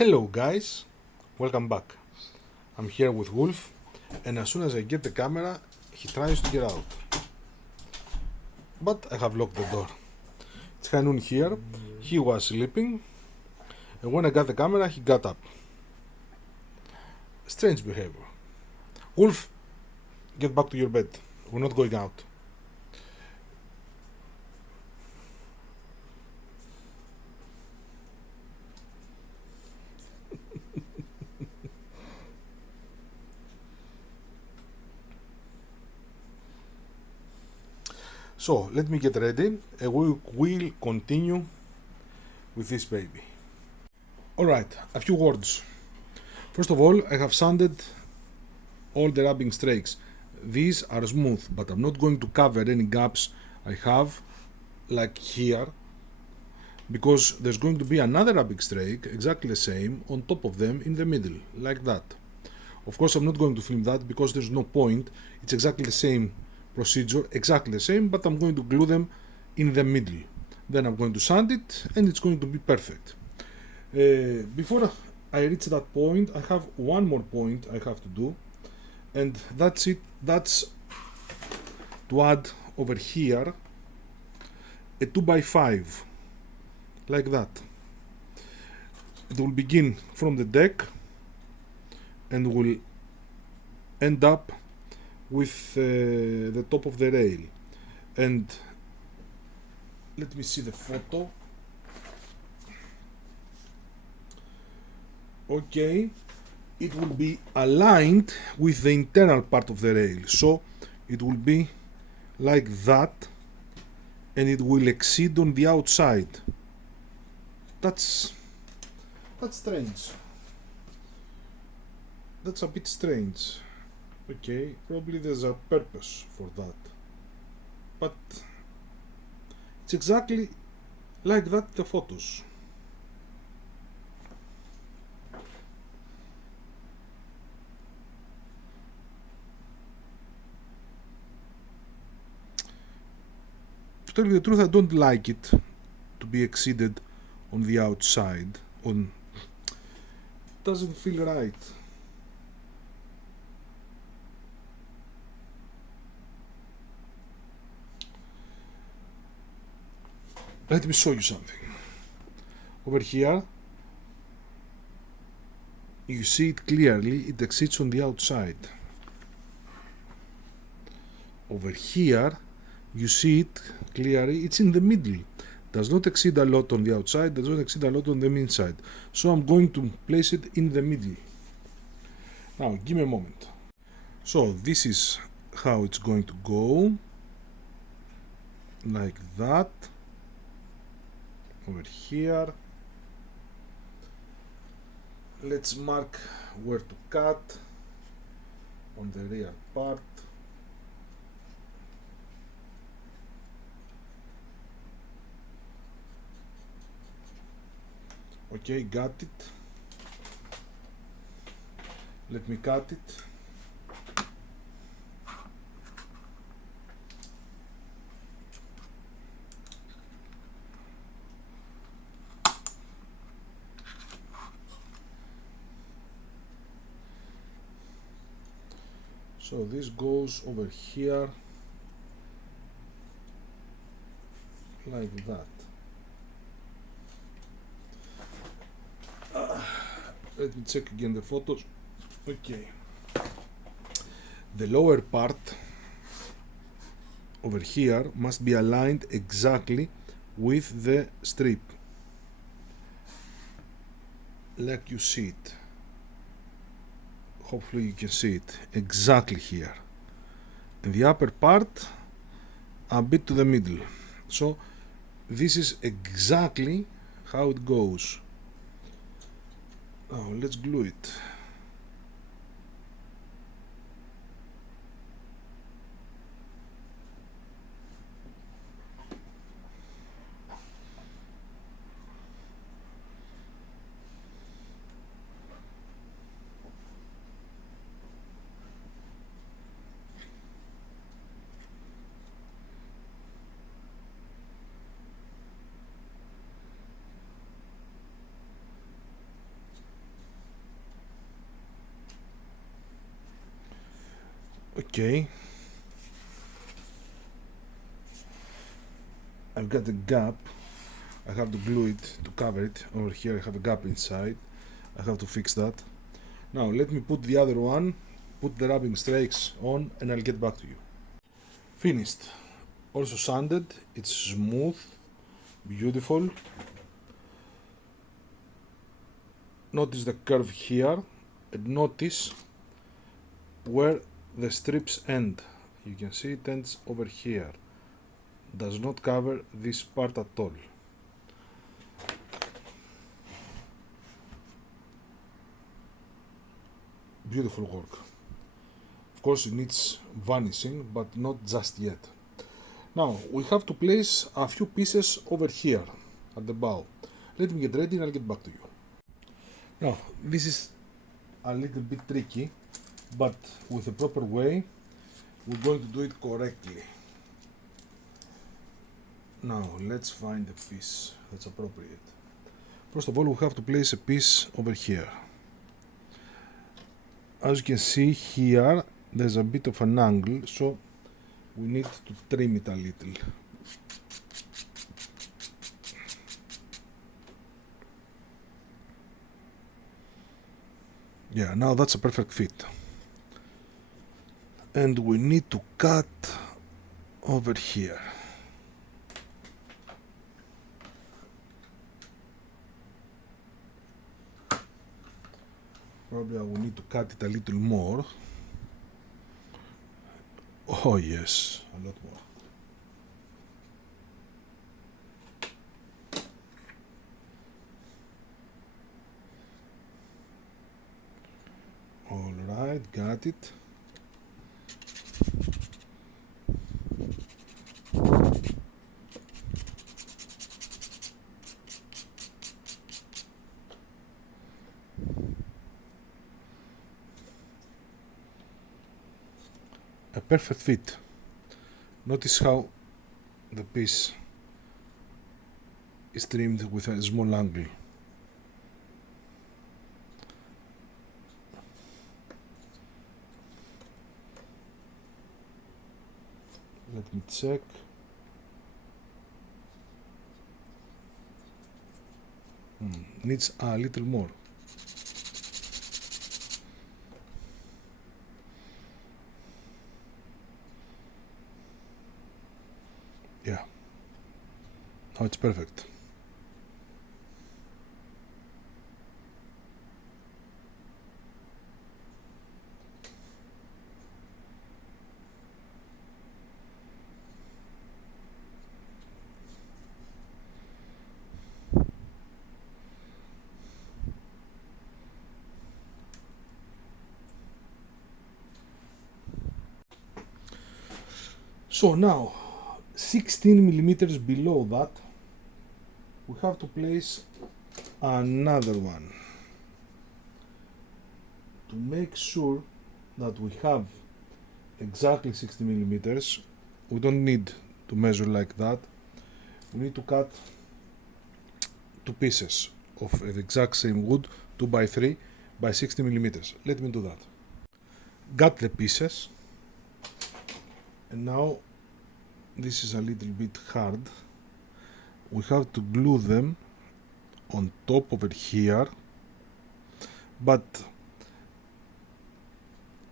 Hello guys, welcome back. I'm here with Wolf, and as soon as I get the camera, he tries to get out. But I have locked the door. It's Hanun here, he was sleeping, and when I got the camera, he got up. Strange behavior. Wolf, get back to your bed. We're not going out. So, let me get ready, and we will continue with this baby. Alright, a few words. First of all, I have sanded all the rubbing strakes. These are smooth, but I'm not going to cover any gaps I have, like here, because there's going to be another rubbing strake, exactly the same, on top of them in the middle, like that. Of course, I'm not going to film that because there's no point. It's exactly the same procedure, exactly the same, but I'm going to glue them in the middle. Then I'm going to sand it, and it's going to be perfect. Before I reach that point, I have one more point I have to do, and that's it. That's to add over here a 2x5, like that. It will begin from the deck and will end up with the top of the rail. And let me see the photo. Okay, it will be aligned with the internal part of the rail, so it will be like that, and it will exceed on the outside. That's strange. That's a bit strange. Okay, probably there's a purpose for that, but it's exactly like that in the photos. To tell you the truth, I don't like it to be exceeded on the outside. Doesn't feel right. Let me show you something. Over here, you see it clearly, it exceeds on the outside. Over here, you see it clearly, it's in the middle. Does not exceed a lot on the outside, does not exceed a lot on the inside. So I'm going to place it in the middle. Now, give me a moment. So this is how it's going to go. Like that. Over here. Let's mark where to cut on the rear part. Okay, got it. Let me cut it. So this goes over here like that. Let me check again the photos. Okay. The lower part over here must be aligned exactly with the strip, like you see it. Hopefully you can see it exactly here. And the upper part a bit to the middle. So this is exactly how it goes. Now let's glue it. Okay, I've got a gap. I have to glue it to cover it. Over here I have a gap inside. I have to fix that. Now let me put the other one, put the rubbing strakes on, and I'll get back to you. Finished. Also sanded. It's smooth, beautiful. Notice the curve here, and notice where the strips end. You can see it ends over here. Does not cover this part at all. Beautiful work. Of course it needs varnishing, but not just yet. Now we have to place a few pieces over here at the bow. Let me get ready and I'll get back to you. Now this is a little bit tricky, but with the proper way we're going to do it correctly. Now let's find a piece that's appropriate. First of all, we have to place a piece over here. As you can see here, there's a bit of an angle, so we need to trim it a little. Yeah, now that's a perfect fit. And we need to cut over here. Probably I will need to cut it a little more. Oh yes, a lot more. Alright, got it. A perfect fit. Notice how the piece is trimmed with a small angle. Let me check. Needs a little more. Yeah. Now it's perfect. So now 16 millimeters below that we have to place another one to make sure that we have exactly 60 millimeters. We don't need to measure like that. We need to cut two pieces of the exact same wood, 2 by 3 by 60 millimeters. Let me do that. Got the pieces, and now this is a little bit hard. We have to glue them on top over here, but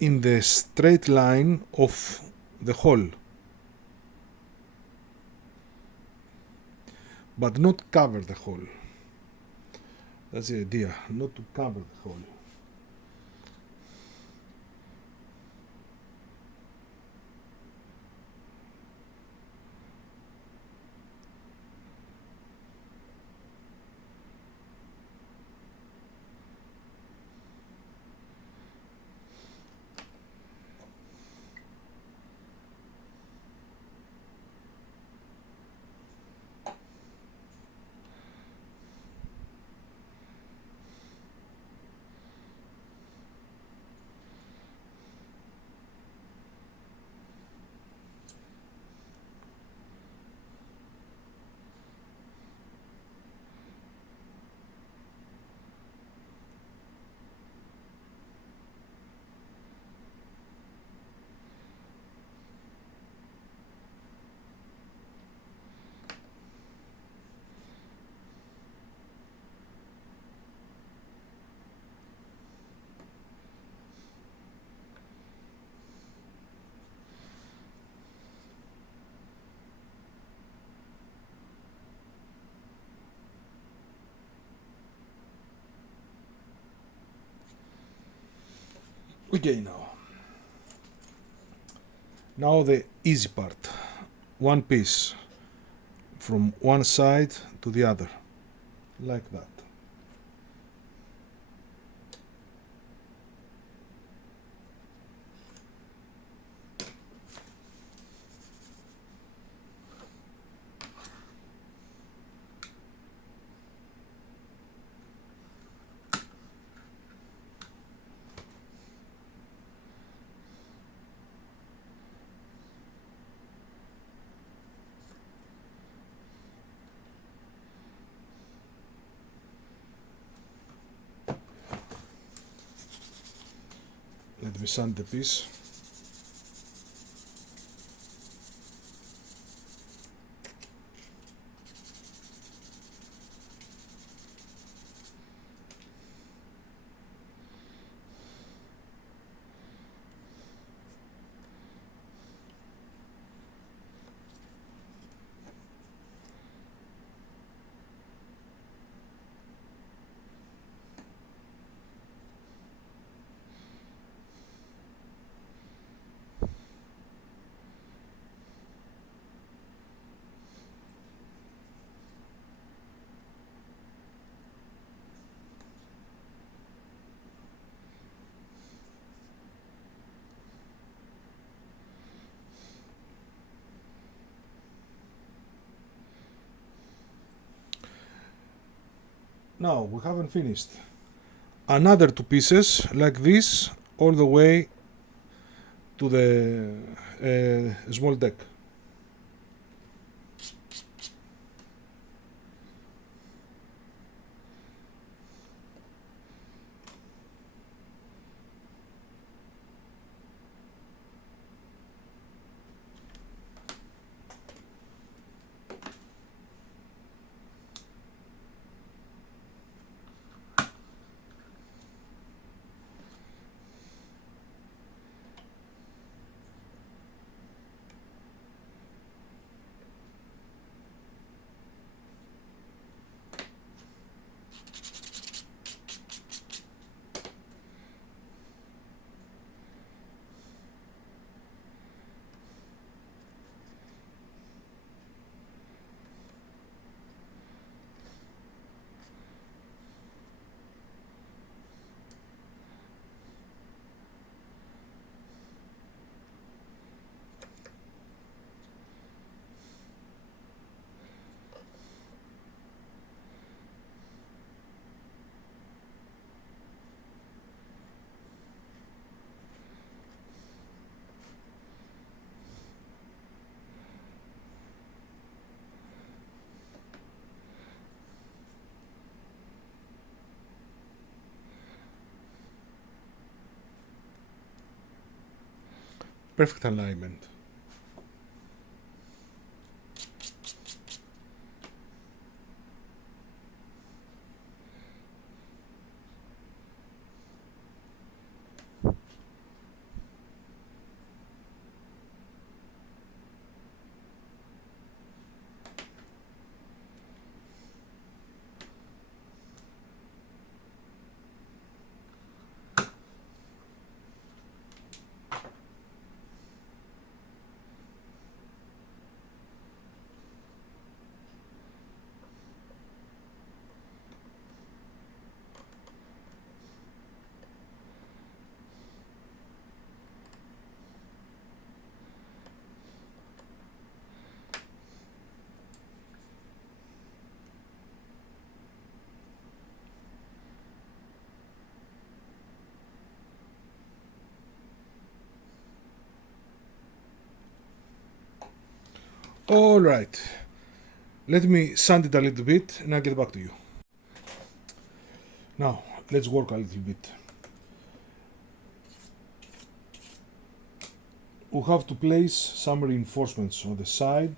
in the straight line of the hole, but not cover the hole. That's the idea, not to cover the hole. Okay, now the easy part. One piece from one side to the other, like that. Let me sand the piece. Now we haven't finished. Another two pieces like this all the way to the small deck. Perfect alignment. All right, let me sand it a little bit and I'll get back to you. Now, let's work a little bit. We have to place some reinforcements on the side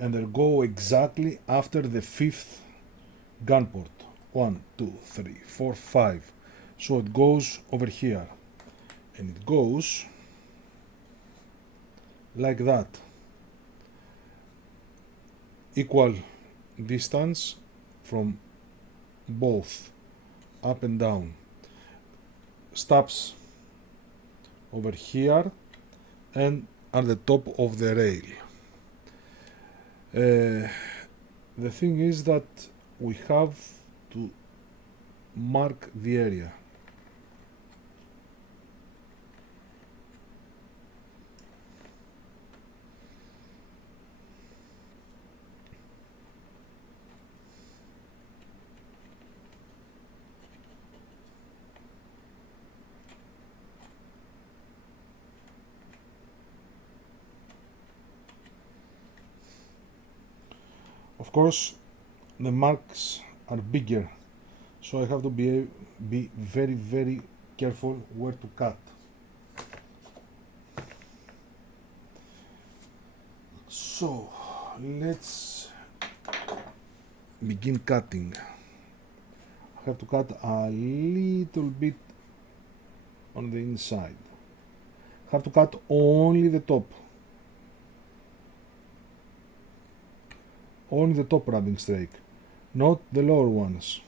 and they'll go exactly after the fifth gun port. 1, 2, 3, 4, 5. So it goes over here and it goes like that. Equal distance from both, up and down. Stops over here and at the top of the rail. The thing is that we have to mark the area. Of course, the marks are bigger, so I have to be very careful where to cut. So let's begin cutting. I have to cut a little bit on the inside. I have to cut only the top. Only the top rubbing strake, not the lower ones.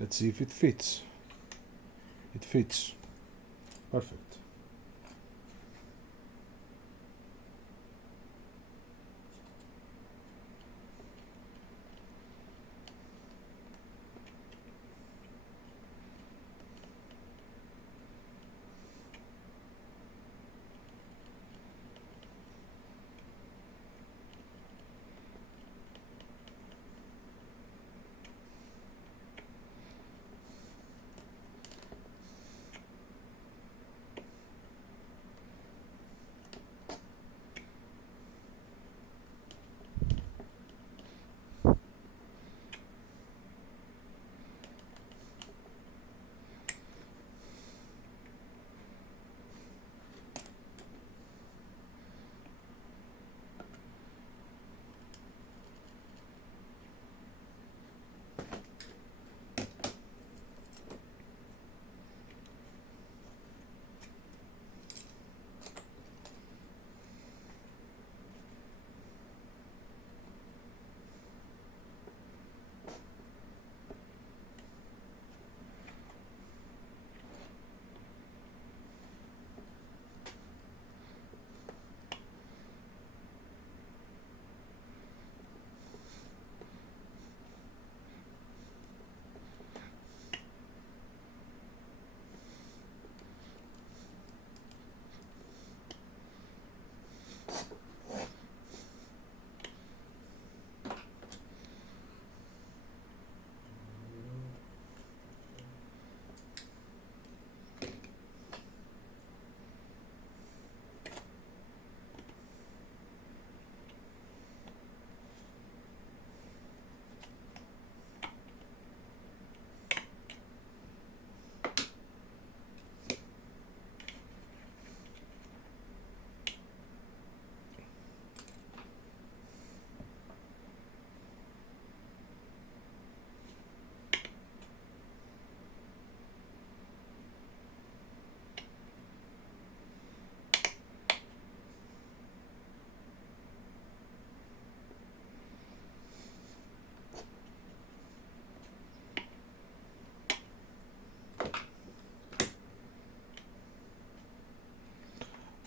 Let's see if it fits. It fits. Perfect.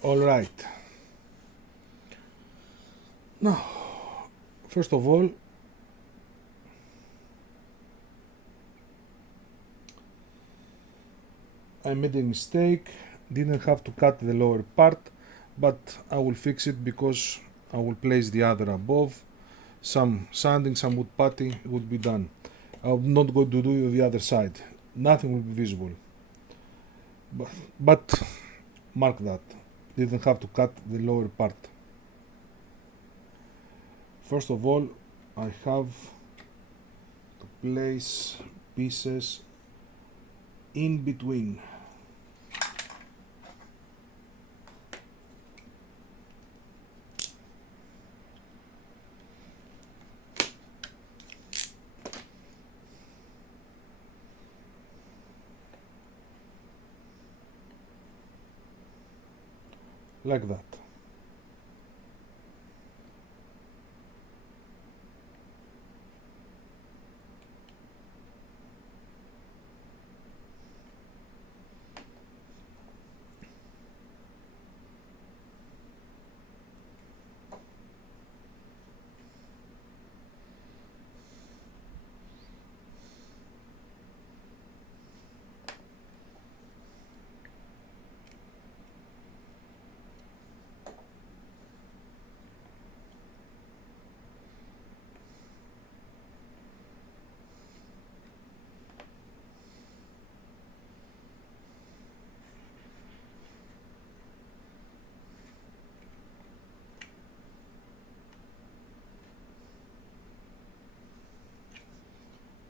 Alright. Now, first of all, I made a mistake, didn't have to cut the lower part, but I will fix it because I will place the other above. Some sanding, some wood putty would be done. I'm not going to do the other side. Nothing will be visible. But mark that. Didn't have to cut the lower part. First of all, I have to place pieces in between. Like that.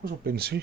Uso pencil.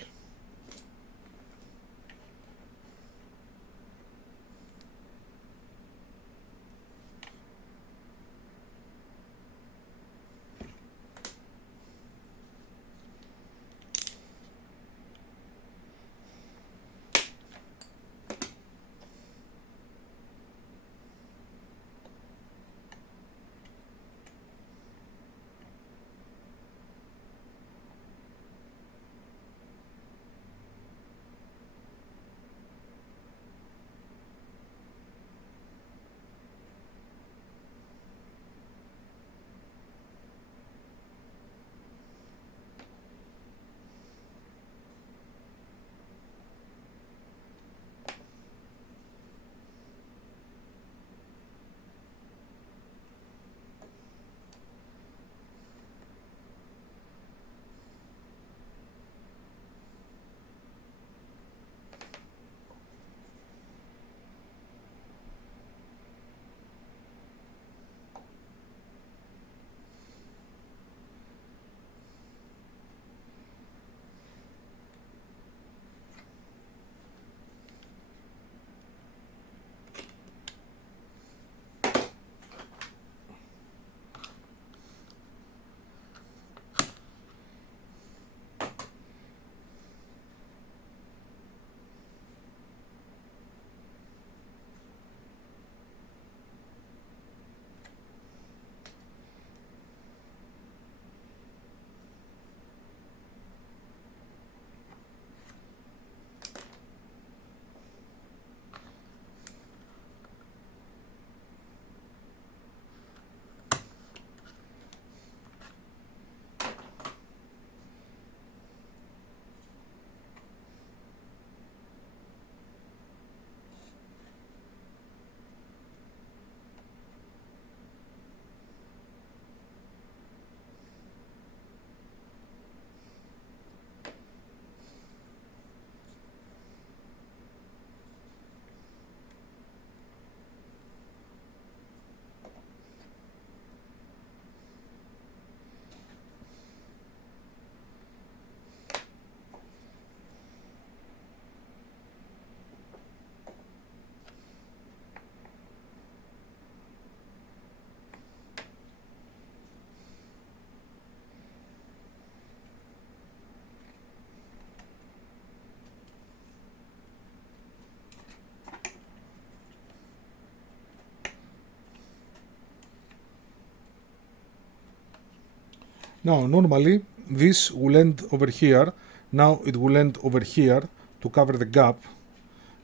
Now, normally this will end over here. Now it will end over here to cover the gap.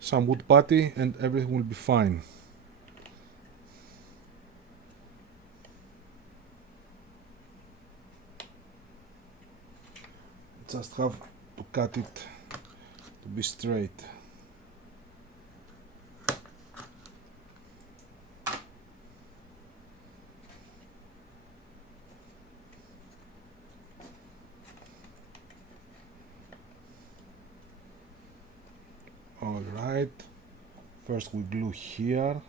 Some wood putty and everything will be fine. just have to cut it to be straight. Alright, first we glue here.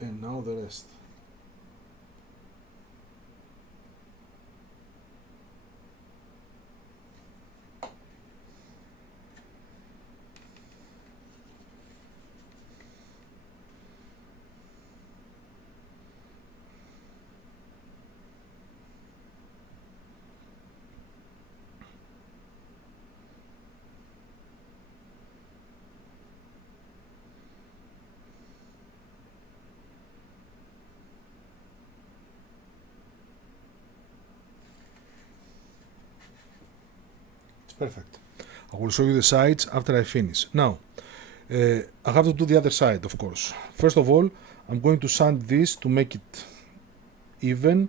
And now the rest. Perfect. I will show you the sides after I finish. Now, I have to do the other side, of course. First of all, I'm going to sand this to make it even.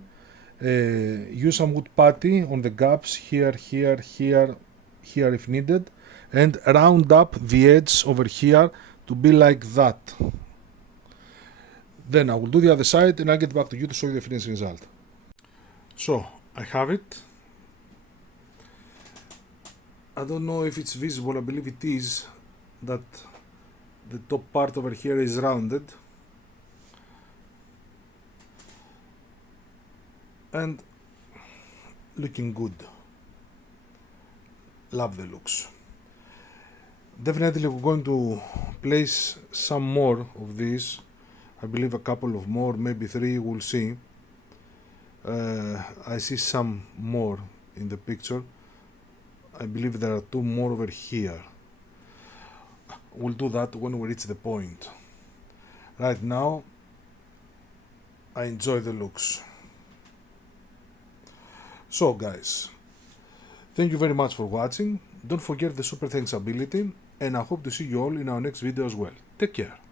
Use some wood putty on the gaps here, here, here, here if needed, and round up the edge over here to be like that. Then I will do the other side and I'll get back to you to show you the finished result. So, I have it. I don't know if it's visible, I believe it is, that the top part over here is rounded. And looking good. Love the looks. Definitely we're going to place some more of these. I believe a couple of more, maybe 3, we'll see. I see some more in the picture. I believe there are 2 more over here. We'll do that when we reach the point. Right now, I enjoy the looks. So guys, thank you very much for watching. Don't forget the super thanks ability, and I hope to see you all in our next video as well. Take care.